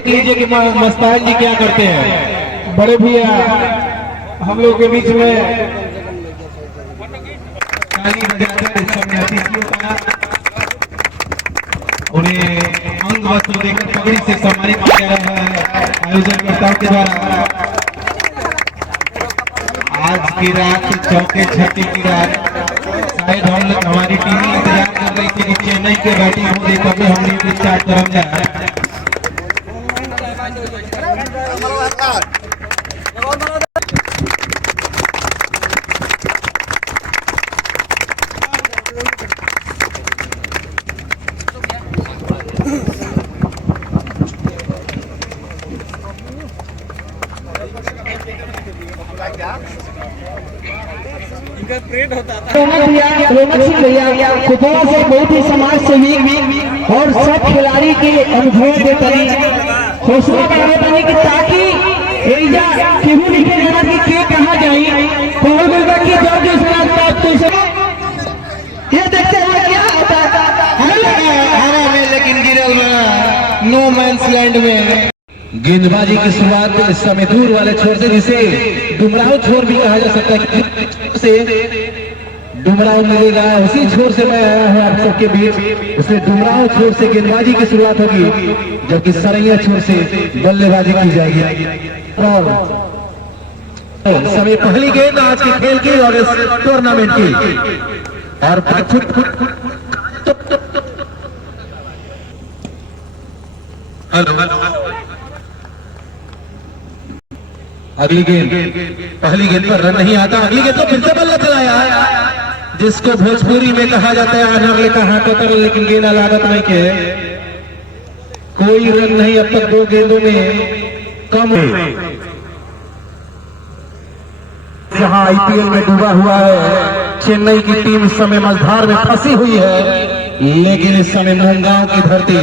देख लीजिए कि मस्तान जी क्या करते हैं। बड़े भैया हम लोग के बीच में ताली बजाकर इस समय अतिथियों का उन्हें अंग वस्त्र देकर पगड़ी से सम्मानित किया जा रहा है आयोजनकर्ताओं के द्वारा। आज की रात चौके छठे की रात शायद हम लोग हमारी टीम इंतजार कर रही थी कि चेन्नई के बैटिंग हो गई तब हमने स्टार्ट तरफ जाए। रोनक सिंह भैया खुदवा से बहुत ही समाज सेवी और सब खिलाड़ी के अनुभव देते हौसला बढ़ाते कि ताकि केहू लिखे जाना कि के कहाँ जाई की जब ये देखते हैं क्या होता है हवा में लेकिन गिरल नो मैंस लैंड में। गेंदबाजी की शुरुआत इस समय दूर वाले छोर से, जिसे डुमराव छोर भी कहा जा सकता है, से डुमराव मिलेगा उसी छोर से मैं आया हूं आप सबके बीच। उससे डुमराव छोर से गेंदबाजी की शुरुआत होगी, जबकि सरैया छोर से बल्लेबाजी की जाएगी। और समय पहली गेंद आज के खेल की और इस टूर्नामेंट की। और अगली गेंद, पहली गेंद पर रन नहीं आता। अगली गेंद तो फिर से बल्ला चलाया, जिसको भोजपुरी में कहा जाता है अनर लेकर हाथों तर, लेकिन गेंद लागत नहीं के कोई रन नहीं अब तक दो गेंदों में कम। जहां आईपीएल में डूबा हुआ है चेन्नई की टीम इस समय मझधार में फंसी हुई है, लेकिन इस समय मोहनगांव की धरती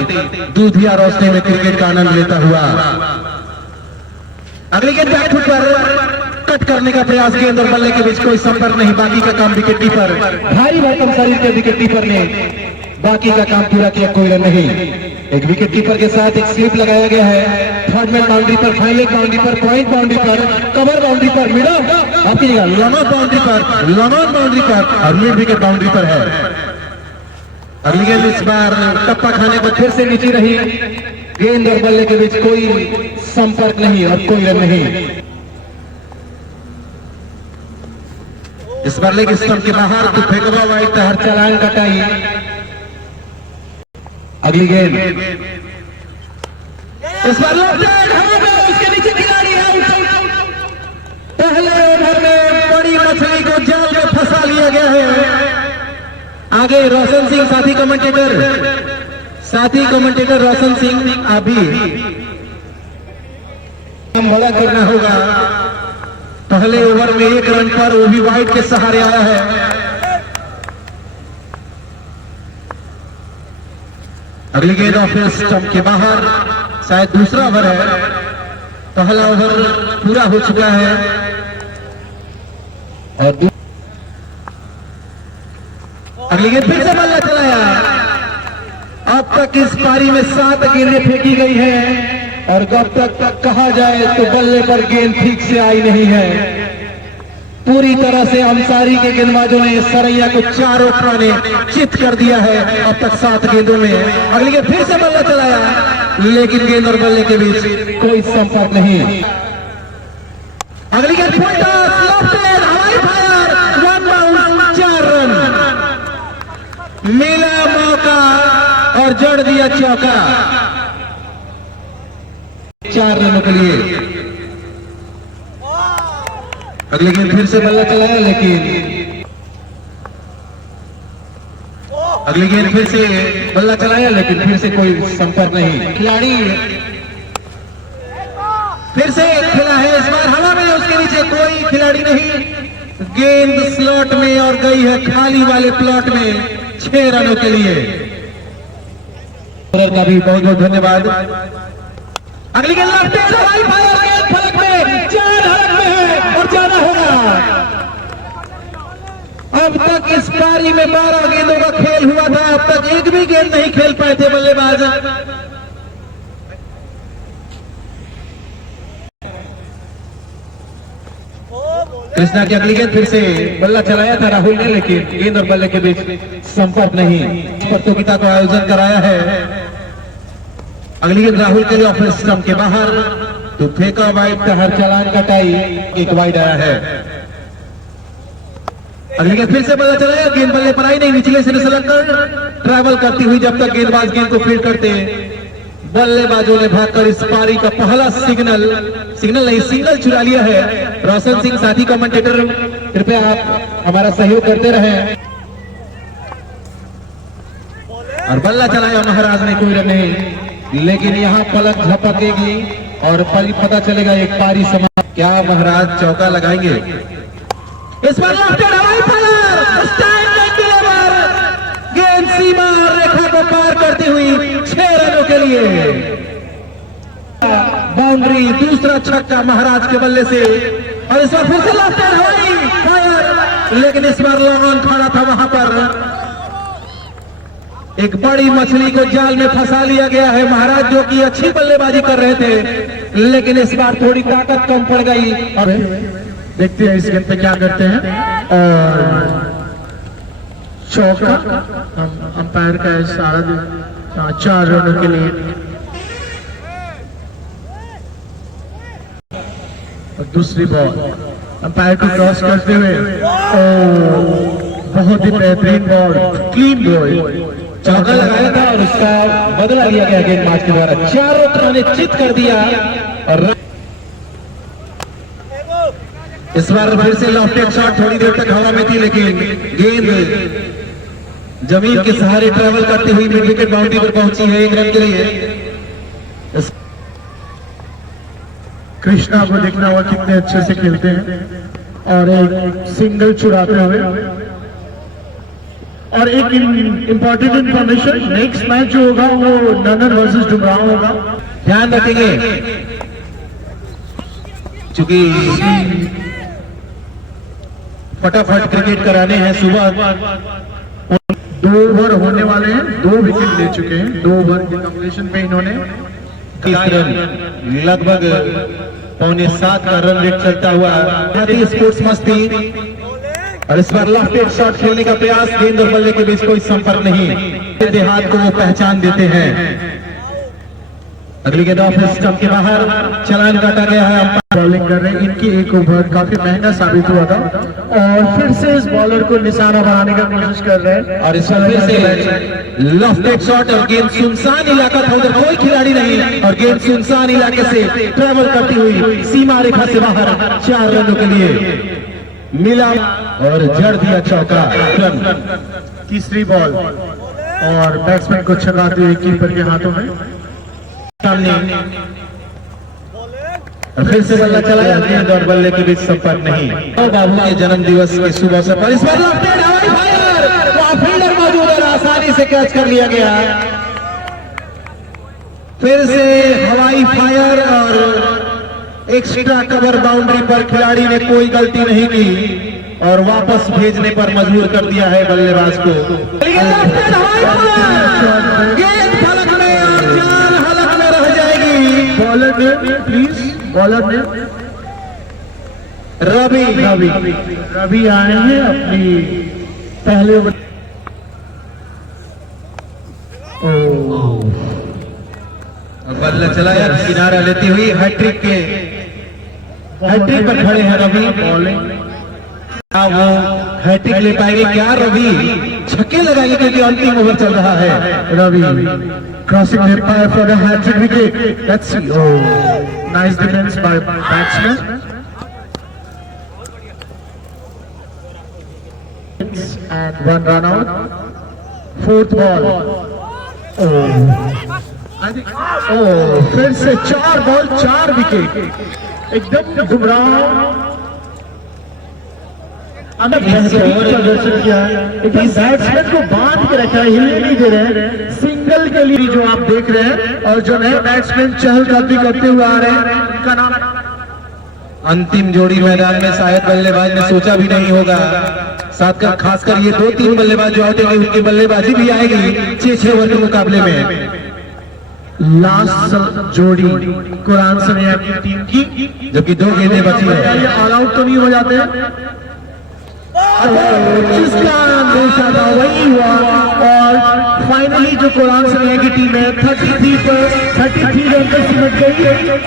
दूधिया रोशनी में क्रिकेट का आनंद लेता हुआ। अगली गेंद बैट फुट पर कट करने का प्रयास, गेंद और बल्ले के बीच कोई संपर्क नहीं। बाकी का काम विकेट कीपर भारी भरकम शरीर के विकेट कीपर ने बाकी का काम पूरा किया, कोई रन नहीं। एक विकेट कीपर के साथ एक स्लिप लगाया गया है। थर्ड मैन बाउंड्री पर, फाइनल बाउंड्री पर, पॉइंट बाउंड्री पर, कवर बाउंड्री पर, मिडल आपकी जगह लॉन बाउंड्री पर, लॉन बाउंड्री पर और मिड विकेट बाउंड्री पर है। अगली गेंद इस बार टप्पा खाने पर फिर से नीचे रही। गेंद और बल्ले के बीच कोई संपर्क नहीं और कोई रन नहीं। इस बार लेग स्टंप के बाहर तो फेंकवा वाइट हर चालान कटाई। अगली गेंद इस बार उसके नीचे खिलाड़ी है। पहले ओवर में बड़ी मछली को जाल में फंसा लिया गया है। आगे रोशन सिंह साथी कमेंटेटर रोशन सिंह, अभी हम बड़ा करना होगा। पहले ओवर में एक रन पर वो भी वाइड के सहारे आया है। अगली गेंद ऑफ स्टंप के बाहर, शायद दूसरा ओवर है। पहला ओवर पूरा हो चुका है और अगली गेंद फिर से बल्ला चलाया। अब तक इस पारी में 7 गेंदें फेंकी गई है और कब तक कहा जाए तो बल्ले पर गेंद ठीक से आई नहीं है। पूरी तरह से अंसारी के गेंदबाजों ने सरैया को चारों खाने चित कर दिया है। अब तक 7 गेंदों में अगली गेंद फिर से बल्ला चलाया, लेकिन गेंद और बल्ले के बीच कोई संपर्क नहीं। अगली गेंद हवाई फायर, 1 बाउंस, 4 रन। मिला मौका और जड़ दिया चौका 4 रनों के लिए। अगली गेंद फिर से बल्ला चलाया, लेकिन अगली गेंद फिर से बल्ला चलाया, लेकिन फिर से कोई संपर्क नहीं। खिलाड़ी फिर से खेला है, इस बार हवा में, उसके नीचे कोई खिलाड़ी नहीं। गेंद स्लॉट में और गई है खाली वाले प्लॉट में 6 रनों के लिए। का भी बहुत बहुत धन्यवाद। अगली गेंद फलक में 4 रन में है और जाना होगा। अब तक इस पारी में 12 गेंदों का खेल हुआ था, अब तक एक भी गेंद नहीं खेल पाए थे बल्लेबाज। कृष्णा की अगली गेंद फिर से बल्ला चलाया था राहुल ने, लेकिन गेंद और बल्ले के बीच संपर्क नहीं। प्रतियोगिता का आयोजन कराया है। अगली गेंद राहुल के लिए ऑफ स्टंप के बाहर, तो फेंका वाइड, हर चालान कटाई, एक वाइड आया है। अगली गेंद फिर से बल्ला चलाया, गेंद बल्ले पर आई नहीं, निचले सिरे से लगकर ट्रैवल करती हुई जब तक गेंदबाज गेंद को फील्ड करते, बल्लेबाजों ने भागकर इस पारी का पहला सिग्नल नहीं सिंगल चुरा लिया है। रोशन सिंह साथी कमेंटेटर, कृपया आप हमारा सहयोग करते रहें। और बल्ला चलाया महाराज ने, कोई रन नहीं, लेकिन यहाँ पलक झपकेगी और पता चलेगा एक पारी समाप्त। क्या महाराज चौका लगाएंगे? इस बार गेंद सीमा रेखा को पार करती हुई 6 रनों के लिए बाउंड्री, दूसरा छक्का महाराज के बल्ले से। और इस बार फिर से लेफ्ट हवाई फायर, लेकिन इस बार लॉन्ग ऑन खड़ा था, वहां पर एक बड़ी मछली को जाल में फंसा लिया गया है महाराज, जो कि अच्छी बल्लेबाजी कर रहे थे, लेकिन इस बार थोड़ी ताकत कम पड़ गई। अब देखते हैं इस गेंद पे क्या करते हैं। और चौका अंपायर का इशारा 4 रनों के लिए। और दूसरी बॉल अंपायर को क्रॉस करते हुए, बहुत ही बेहतरीन बॉल, क्लीन बॉल, चौका लगाया था और उसका बदला लिया गया गेंदबाज के द्वारा। चारों तरह ने चित कर दिया। और इस बार फिर से लॉफ्टेड शॉट थोड़ी देर तक हवा में थी, लेकिन गेंद जमीन के सहारे ट्रेवल करती हुई मिड विकेट बाउंड्री पर पहुंची है 1 रन के लिए। कृष्णा को देखना हुआ कितने अच्छे से खेलते हैं, और एक सिंगल चुराते हुए। और एक इंपॉर्टेंट इंफॉर्मेशन, नेक्स्ट मैच जो होगा वो ननर वर्सेस डुमराव होगा, ध्यान रखेंगे, क्योंकि फटाफट क्रिकेट कराने हैं। सुबह 2 ओवर होने वाले हैं, 2 विकेट ले चुके हैं, 2 ओवर के कंप्लीशन पे इन्होंने 30 रन, लगभग 6.25 का रन रेट चलता हुआ स्पोर्ट्स मस्ती। और इस बार लेफ्ट शॉट खेलने का प्रयास, गेंद और बल्ले के बीच कोई संपर्क नहीं, देहात को वो पहचान देते हैं। अगली गेंद ऑफ स्टंप के बाहर, चालान काटा गया है। बॉलिंग कर रहे हैं, इनकी एक ओवर काफी महंगा साबित हुआ था, और फिर से इस बॉलर को निशाना बनाने का कोशिश कर रहे हैं। और इस बार फिर से लेफ्ट शॉट, और गेंद सुनसान इलाका था, उधर कोई खिलाड़ी नहीं, और गेंद सुनसान इलाके से ट्रेवल करती हुई सीमा रेखा से बाहर 4 रनों के लिए मिला और जड़ दिया चौका। तीसरी बॉल, और बैट्समैन को छकाते हुए कीपर के हाथों में सामने। फिर से बल्ला चलाया, गेंद और बल्ले के बीच संपर्क नहीं। और बाबू के जन्म दिवस के शुभ अवसर पर इस बार लेफ्ट हवाई फायर, तो फील्डर मौजूद है, आसानी से कैच कर लिया गया। फिर से हवाई फायर, और एक्स्ट्रा कवर बाउंड्री पर खिलाड़ी ने कोई गलती नहीं की और वापस भेजने पर मजबूर कर दिया है बल्लेबाज को। गेंद फलक में और जान हलक में रह जाएगी। बॉलर ने प्लीज, बॉलर ने रवि आए हैं अपनी पहले ओवर। बल्ला चलाया, किनारा लेती हुई हैट्रिक पर खड़े हैं रवि। बॉलिंग वो हैट्रिक ले पाएंगे क्या? रवि छक्के लगाएंगे क्योंकि अंतिम ओवर चल रहा है। Ravi crossing the par for the hat-trick wicket. Let's see, oh nice defence by batsman and 1 run out. 4th ball, फिर से 4 बॉल 4 विकेट, एकदम घुमराव। प्रदर्शन किया है, लेकिन बैट्समैन को बांध के रखा है, हिलने नहीं दे रहे हैं। सिंगल के लिए जो आप देख रहे हैं, और जो नए बैट्समैन चहलकदमी करते हुए आ रहे हैं, उनका नाम अंतिम जोड़ी मैदान में शायद बल्लेबाज ने सोचा भी नहीं होगा। साथ का खासकर ये 2-3 बल्लेबाज जो आउट होंगे, उनकी बल्लेबाजी भी आएगी 6-6 ओवर के मुकाबले में। लास्ट जोड़ी कुरान सनैया की टीम की, जबकि 2 गेंदें बची है। ये ऑल आउट तो नहीं हो जाते हैं? इसका अंदेशा था वही हुआ और फाइनली जो कुरान सनैया की टीम है 33 रन पर सिमट गई।